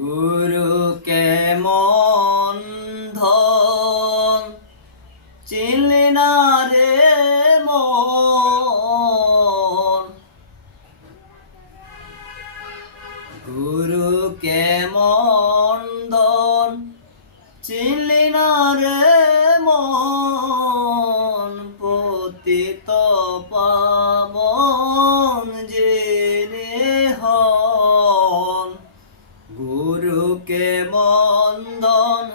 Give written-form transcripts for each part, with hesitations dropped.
গুরুকে মন ধন চিনলি না রে মন, গুরুকে মন ধন চিনলি না রে মন, পতিত পাবন জেনে হন। গুরুকে মন্দন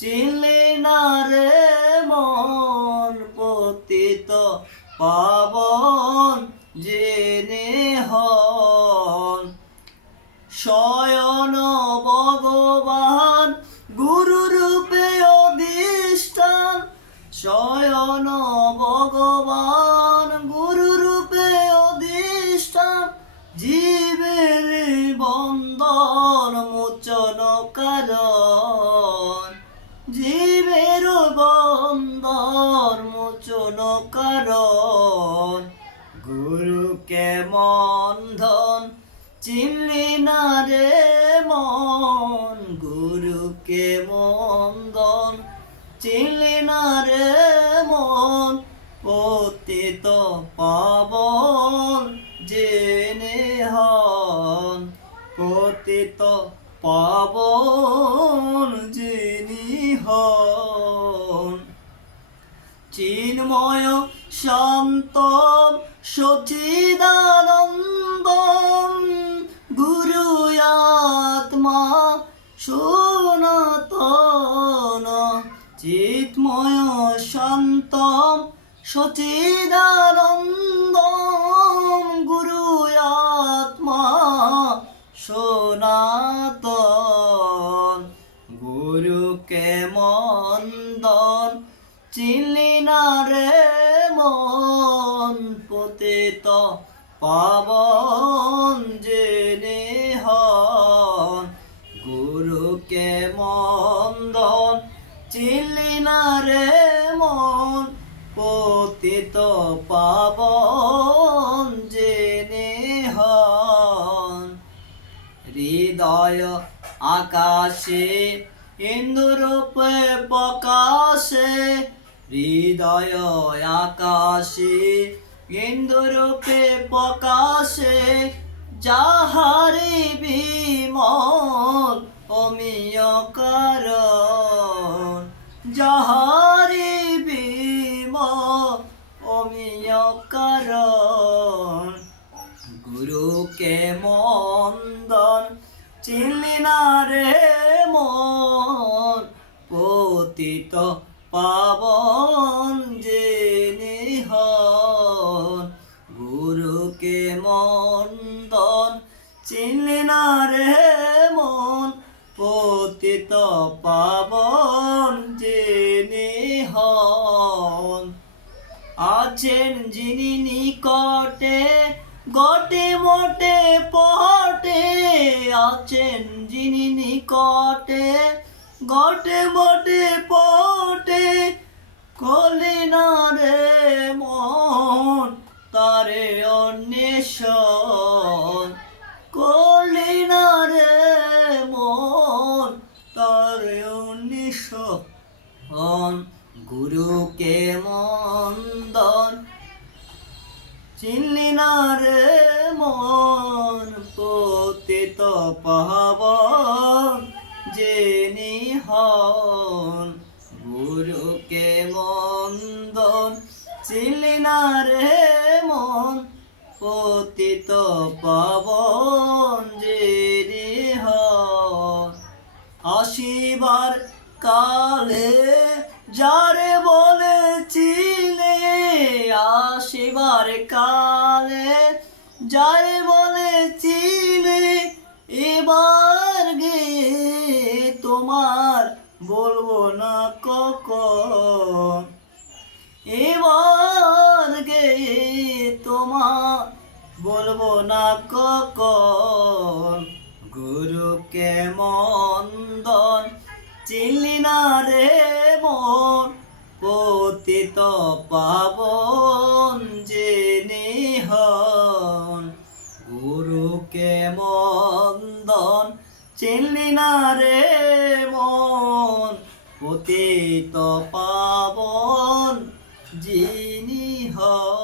চিনলি না রে মন, পতিত পাবন জেনে হন। স্বয়ন ভগবান গুরুরূপে অধিষ্ঠান, স্বয়ন ভগবান গুরুরূপে অধিষ্ঠান, জীবের বন্ধন মোচন কারণ, জীবের বন্ধন মোচন কারণ। গুরুকে মন্ধন চিনলি না রে মন, গুরুকে মন্দন চিনলি না রে মন, পতিত পাবন জেনে হন, পতিত পাবন জেনে হন। চিন্ময় শান্ত সচিদানন্দম গুরু আত্মা সনাতন, চিন্ময় শান্ত সচিদানন্দম গুরু আত্মা সনাতন। গুরুকে মন্দন চিনলি না রে মন, পতিত পাবন জেনে হন। গুরুকে মন্দন চিনলি না রে মন, পতিত পাবন জেনে হন। হৃদয় আকাশে ইন্দুরূপে প্রকাশে, হৃদয় আকাশে ইন্দুরূপে প্রকাশে, যাহারে বিমল অমিয় কারণ, যাহারে বিমল অমিয় কারণ। গুরুকে মন্দন চিনলি না রে মন, পতিত পাবন জেনে হন। গুরুকে মন্দন চিনলি না রে মন, পতিত পাবন জেনে হন। আছেন যিনি নিকটে গটে মোটে পটে, আছেন যিনি নিকটে গটে মোটে পটে, করলি না রে মন তারে অন্বেষণ, করলি না রে মন তারে অন্বেষণ। গুরুকে মন্দন চিনলি না রে মন, পতিত পাবন জেনে হন। গুরুকে মন্দন চিনলি না রে মন, পতিত পাবন জেনে হন। আসিবার কালে যারে বলেছিলে, আসিবার কালে যারে বলেছিলে, এবার গে তোমার বলবো না কখন, এবার গে তোমার বলবো না কখন। গুরুকে মন্দন চিনলি না রে মন, পতিত পাবন জেনে হন। গুরুকে মন্দন চিনলি না রে মন পতিত পাবন যিনি হয়